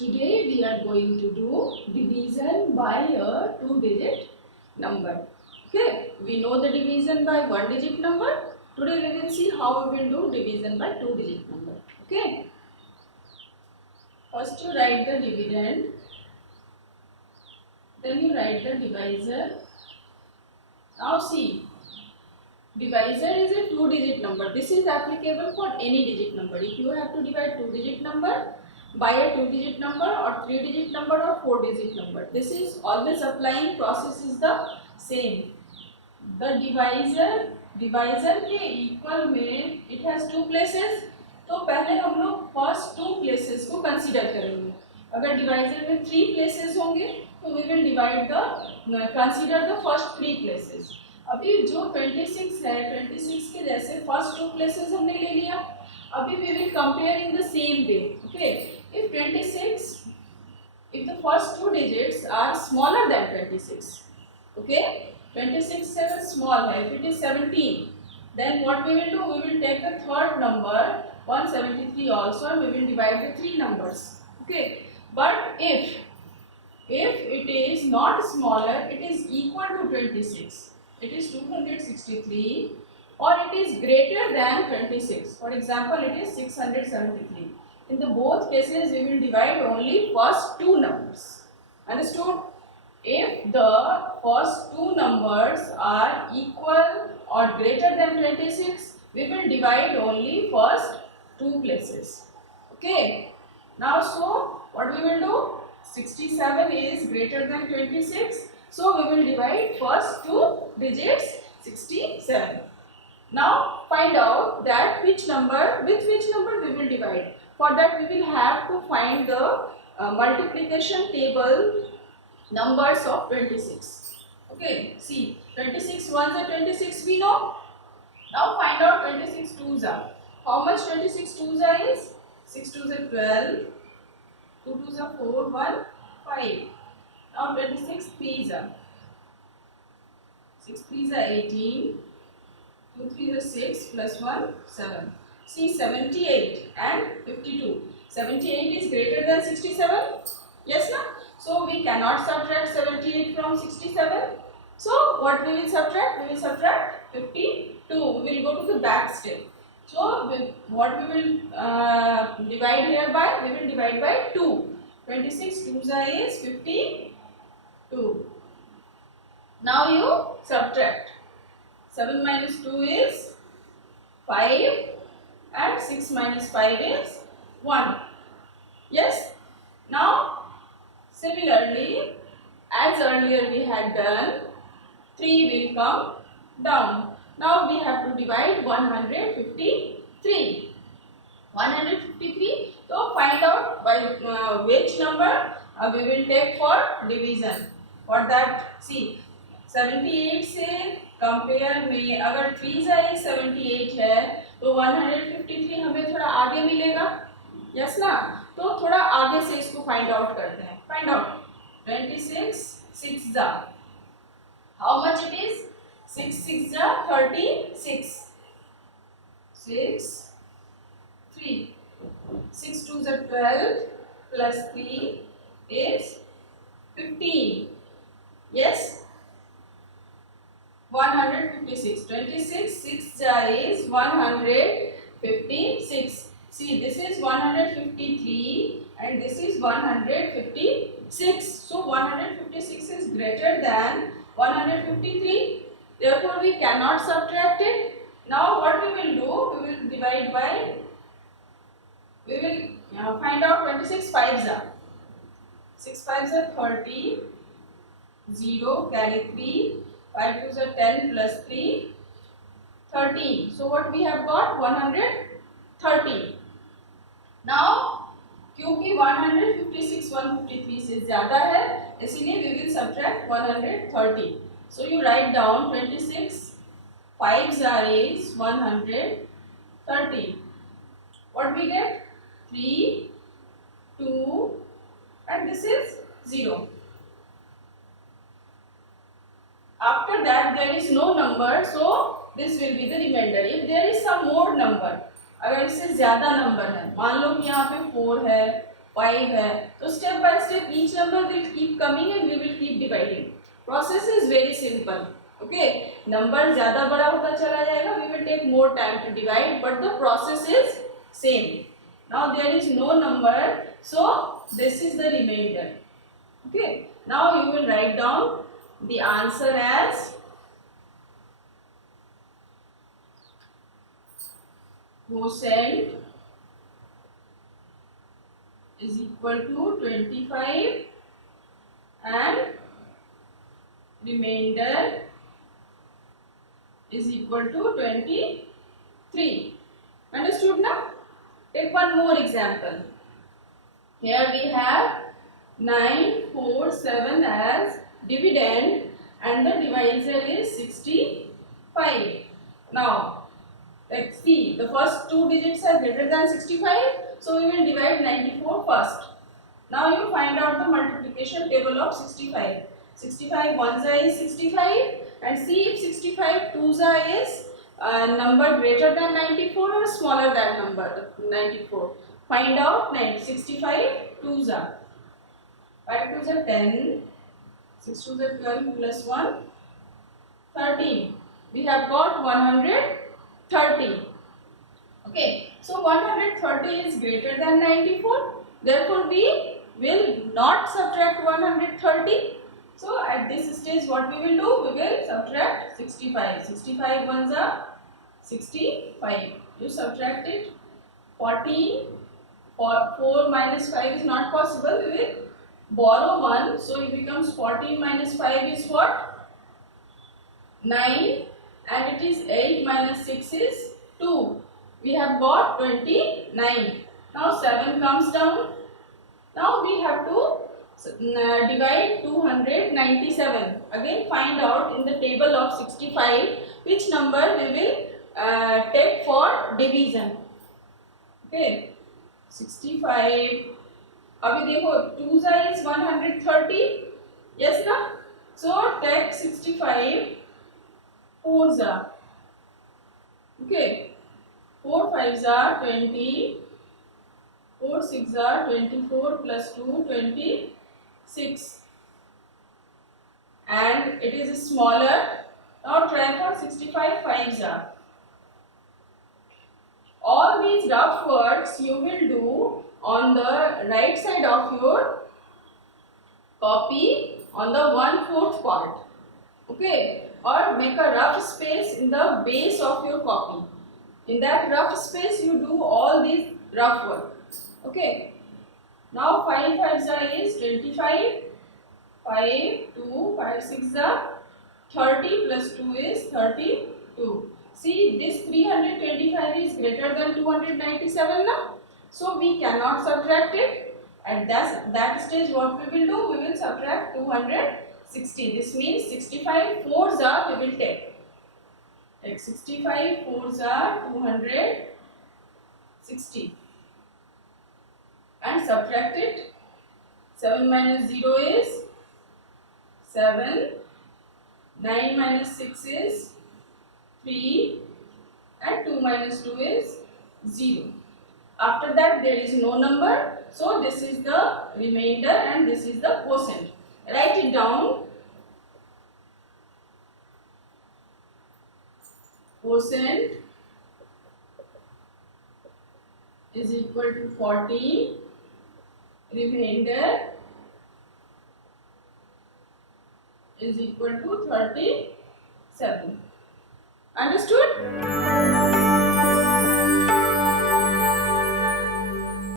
Today we are going to do division by a two-digit number. Okay, we know the division by one-digit number. Today we will see how we will do division by two-digit number. Okay, first you write the dividend, then you write the divisor. Now see, divisor is a two-digit number. This is applicable for any digit number. If you have to divide two-digit number by a two-digit number or three-digit number or four-digit number, this is always applying. Process is the same. The divisor के equal में it has two places. तो पहले हम लोग first two places को consider करेंगे. अगर डिवाइजर में थ्री प्लेसेस होंगे तो we will divide the consider the first three places. अभी जो 26 है, 26 के जैसे फर्स्ट टू प्लेसेस हमने ले लिया. अभी we will compare in the same way. Okay, if 26, if the first two digits are smaller than 26, okay, 26 is small hai. If it is 17, then what we will do, we will take the third number 173 also and we will divide the three numbers. Okay, but if it is not smaller, it is equal to 26, it is 263, or it is greater than 26, for example it is 673. In the both cases we will divide only first two numbers. Understood? If the first two numbers are equal or greater than 26, we will divide only first two places. Okay. Now so what we will do? 67 is greater than 26. So we will divide first two digits 67. Now find out that with which number we will divide. For that we will have to find the multiplication table numbers of 26. Okay, see 26 ones are 26 we know. Now find out 26 twos are. How much 26 twos are is? 6 twos are 12, 2 twos are 4, 1, 5. Now 26 threes are. 6 threes are 18, 2 threes are 6 plus 1, 7. See 78 and 52. 78 is greater than 67. Yes, na? So we cannot subtract 78 from 67. So what we will subtract? We will subtract 52. We will go to the back step. So what we will divide here by? We will divide by 2. 26 2 is 52. Now you subtract. 7 minus 2 is 5 and 6 minus 5 is 1. Yes? Now similarly, as earlier we had done, 3 will come down. Now we have to divide 153. 153. So find out by which number we will take for division. For that, see 78 से compare में अगर 3 है 78 है तो 153 हमें थोड़ा आगे मिलेगा. यस ना? तो थोड़ा आगे से इसको फाइंड आउट करते हैं. फाइंड आउट 26 6 जा. How much it is? 6 6 जा 36. 6 3. 6 2 जा 12 plus 3 is 15. Yes? 156. 26 6 ja is 156. See, this is 153 and this is 156. So 156 is greater than 153. Therefore we cannot subtract it. Now what we will do? We will divide by. We will find out 26 5s are. 6 5s are 30. 0 carry 3. 5 2s are 10 plus 3 13. So what we have got? 130. Now क्योंकि 156 153 से ज़्यादा है इसीलिए we will subtract 130. So you write down 26 5s are is 130. What we get? 3 2 and this is 0. After that there is no number, so this will be the remainder. If there is some more number, अगर इससे ज़्यादा number है, मान लो कि यहाँ पे 4 है, 5 है, तो step by step each number will keep coming and we will keep dividing. Process is very simple. Okay, number ज़्यादा बड़ा होता चला जाएगा, we will take more time to divide, but the process is same. Now there is no number, so this is the remainder. Okay, now you will write down the answer as quotient is equal to 25 and remainder is equal to 23. Understood now? Take one more example. Here we have 947 as dividend and the divisor is 65. Now let's see, the first two digits are greater than 65, so we will divide 94 first. Now you find out the multiplication table of 65. 65 1s is 65 and see if 65 2s is number greater than 94 or smaller than number 94. Find out 65 2s. 5 2s are 10, 6 2s are 12 plus 1 13. We have got 130. Okay, so 130 is greater than 94. Therefore, we will not subtract 130. So at this stage, what we will do? We will subtract 65. 65 ones are 65. You subtract it. 14. 4 minus 5 is not possible. We will borrow 1. So it becomes 14 minus 5 is what? 9. And it is 8 minus 6 is 2. We have got 29. Now 7 comes down. Now we have to divide 297. Again find out in the table of 65 which number we will take for division. Okay, 65. अभी देखो 2 is 130. Yes ना? So take 65 4s. Okay. 4 5s are 20, 4 6s are 24 plus 2 26 and it is smaller. Now try for 65 5s. All these rough works you will do on the right side of your copy on the 1/4 part. Okay, or make a rough space in the base of your copy. In that rough space you do all these rough work. Okay, now 5 5s is 25, 5 2 5 6 30 plus 2 is 32. See, this 325 is greater than 297 now, so we cannot subtract it. At that stage what we will do? We will subtract 260. This means 65 4s we will take. Like 65 4s are 260 and subtract it. 7 minus 0 is 7, 9 minus 6 is 3 and 2 minus 2 is 0. After that there is no number, so this is the remainder and this is the quotient. Write it down. Quotient is equal to 14, remainder is equal to 37. Understood?